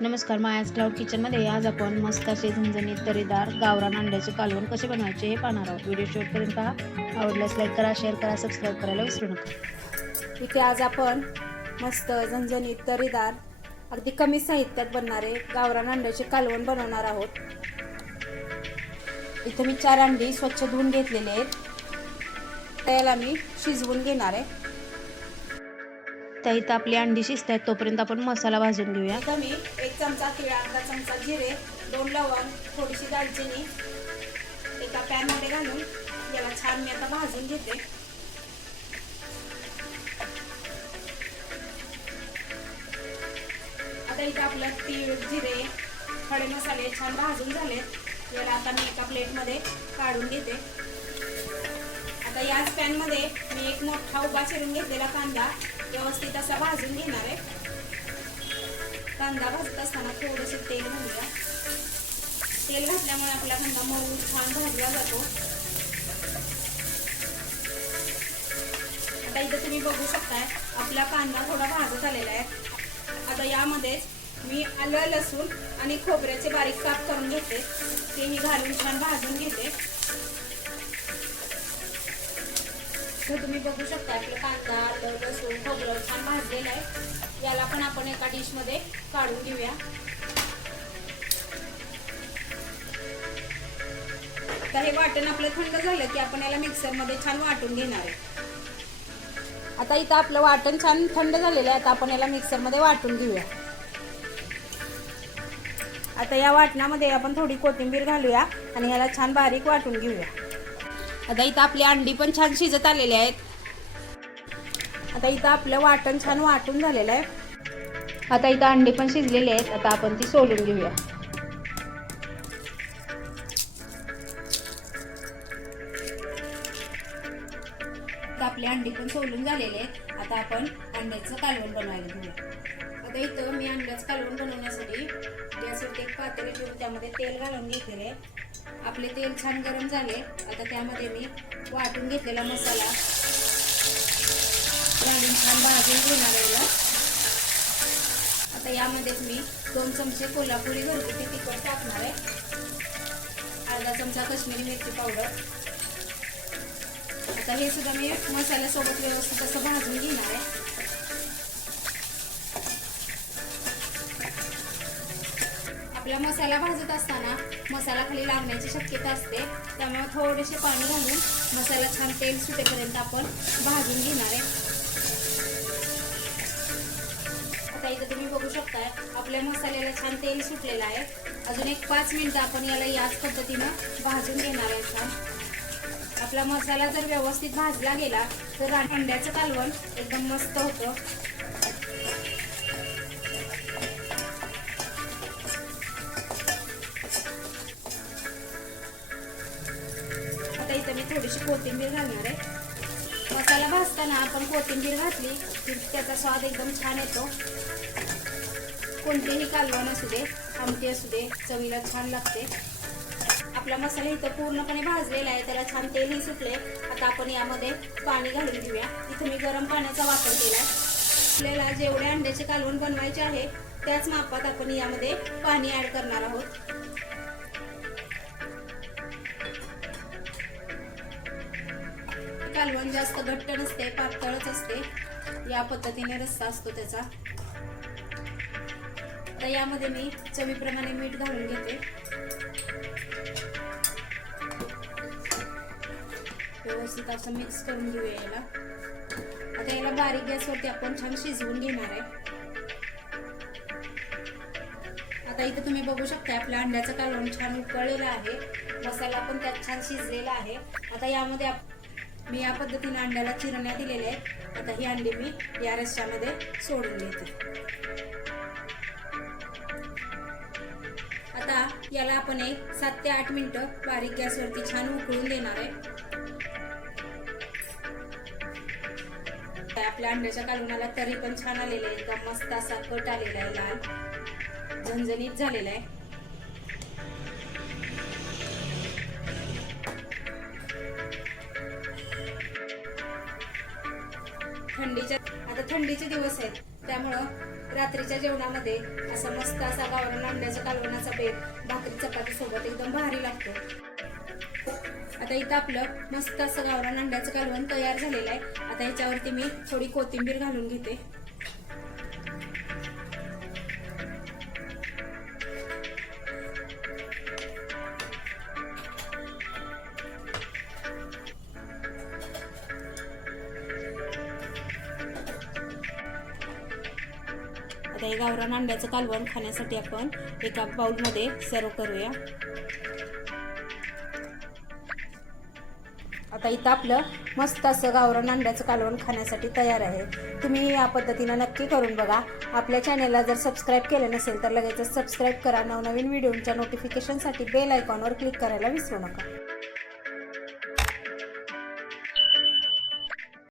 नमस्कार, मायाज क्लाउड किचनमध्ये आज आपण मस्त असे झणझणीत तर्रीदार गावरान अंड्याचे कालवण कसे बनवायचे हे पाहणार आहोत. व्हिडिओ शेवटपर्यंत पहा. आवडल्यास लाईक करा, शेअर करा, सबस्क्राईब करायला विसरू नका. इथे आज आपण मस्त झणझणीत तर्रीदार अगदी कमी साहित्यात बनणारे गावरान अंड्याचे कालवण बनवणार आहोत. इथे मी 4 अंडी स्वच्छ धुवून घेतलेले आहेत. त्याला मी शिजवून घेणार आहे. त्या इथं आपली अंडी शिजत आहेत तोपर्यंत आपण मसाला भाजून घेऊया. इथं मी 1 चमचा तीळ, अर्धा चमचा जिरे, 2 लवंग, थोडीशी दालचिनी एका पॅनमध्ये घालून याला छान मी आता भाजून घेते. आता इथं आपलं तीळ, जिरे, खडे मसाले छान भाजून झालेत. याला आता मी एका प्लेटमध्ये काढून घेते. आता याच पॅनमध्ये मी एक मोठा उभा चिरून घेतलेला कांदा व्यवस्थित असा भाजून घेणार आहे. कांदा भाजत असताना थोडेसे तेल घालूया. तेल घातल्यामुळे आपला कांदा मऊ छान भाजला जातो. आता इथं तुम्ही बघू शकताय आपला कांदा थोडा भाजत आलेला आहे. आता यामध्येच मी आलं, लसूण आणि खोबऱ्याचे बारीक काप करून घेते. तेही घालून छान भाजून घेते. तर तुम्ही बघू शकता आपलं कांदा, आलं, लसूण, खोबरं छान भाजलेलं आहे. याला पण आपण एका डिशमध्ये काढून घेऊया. तर हे वाटण आपलं थंड झालं की आपण याला मिक्सरमध्ये छान वाटून घेणार आहे. आता इथं आपलं वाटण छान थंड झालेलं आहे. आता आपण याला मिक्सरमध्ये वाटून घेऊया. आता या वाटणामध्ये आपण थोडी कोथिंबीर घालूया आणि याला छान बारीक वाटून घेऊया. आता इथं आपली अंडी पण छान शिजत आलेली आहेत. आता इथं आपलं वाटण छान वाटून झालेलं आहे. आता इथं अंडी पण शिजलेली आहेत. आता आपण ती सोलून घेऊया. आपले अंडी पण सोलून झालेले आहेत. आता आपण अंड्याचं कालवण बनवायला घेऊया. आता इथं मी अंड्याचं कालवण बनवण्यासाठी गॅसवरती एक पातेलं ठेवून त्यामध्ये तेल घालून घेतलेले. आपले तेल छान गरम झाले. आता त्यामध्ये मी वाटून घेतलेला मसाला घालून छान भाजून घेणार आहे. आता यामध्येच मी 2 चमचे कोल्हापुरी घरगुती तिखट टाकणार आहे. अर्धा चमचा काश्मीरी मिरची पावडर. आता हे सुद्धा मी मसाल्यासोबत व्यवस्थित असं भाजून घेणार आहे. आपला मसाला भाजत असताना मसाला खाली लागण्याची शक्यता असते. त्यामुळे थोडेसे पाणी घालून मसाला छान तेल सुटेपर्यंत आपण भाजून घेणार आहे. आता इथं तुम्ही बघू शकताय आपल्या मसाल्याला छान तेल सुटलेलं आहे. अजून एक 5 मिनिटं आपण याला याच पद्धतीनं भाजून घेणार आहे. छान आपला मसाला जर व्यवस्थित भाजला गेला तर अंड्याचं कालवण एकदम मस्त होतं. आता इथं मी थोडीशी कोथिंबीर घालणार आहे. मसाला भाजताना आपण कोथिंबीर घातली की त्याचा स्वाद एकदम छान येतो. कोणतेही कालवण असू दे, आमटी असू दे, चवीला छान लागते. आपला मसाला इथं पूर्णपणे भाजलेला आहे. त्याला छान तेलही सुटले. आता आपण यामध्ये पाणी घालून घेऊया. इथं मी गरम पाण्याचा वापर केला. आपल्याला जेवढे अंड्याचे कालवण बनवायचे आहे त्याच मापात आपण यामध्ये पाणी ऍड करणार आहोत. कालवण जास्त घट्ट नसते, पातळच असते. या पद्धतीने रस्सा असतो त्याचा. आता यामध्ये मी चवीप्रमाणे मीठ घालून घेते. व्यवस्थित असं मिक्स करून घेऊया याला. आता याला बारीक गॅसवरती आपण छान शिजवून घेणार आहे. आता इथं तुम्ही बघू शकता आपल्या अंड्याचं कालवण छान उकळलेलं आहे. मसाला पण त्यात छान शिजलेला आहे. आता यामध्ये मी या पद्धतीने अंड्याला चिरण्या दिलेल्या आहेत. आता ही अंडी मी या रश्श्यामध्ये सोडून घेते. आता याला आपण एक 7 ते 8 मिनिटं बारीक गॅसवरती छान उकळून देणार आहे. आपल्या अंड्याच्या कालवणाला तरी पण छान आलेलं आहे. एकदम मस्त असा कट आलेला आहे. लाल झणझणीत झालेला आहे. आता थंडीचे दिवस आहेत त्यामुळं रात्रीच्या जेवणामध्ये असा मस्त असा गावरान अंड्याच्या कालवणाचा बेत भाकरी चपाती सोबत एकदम भारी लागतो. आता इथं आपलं मस्त असं गावरान अंड्याचं कालवण तयार झालेलं आहे. आता ह्याच्यावरती मी थोडी कोथिंबीर घालून घेते. आता हे गावरान अंड्याचं कालवण खाण्यासाठी आपण एका बाउलमध्ये सर्व करूया. आता इथं आपलं मस्त असं गावरान अंड्याचं कालवण खाण्यासाठी तयार आहे. तुम्ही या पद्धतीनं नक्की करून बघा. आपल्या चॅनलला जर सबस्क्राईब केलं नसेल तर लगेचच सबस्क्राईब करा. नवनवीन व्हिडिओच्या नोटिफिकेशनसाठी बेल आयकॉनवर क्लिक करायला विसरू नका.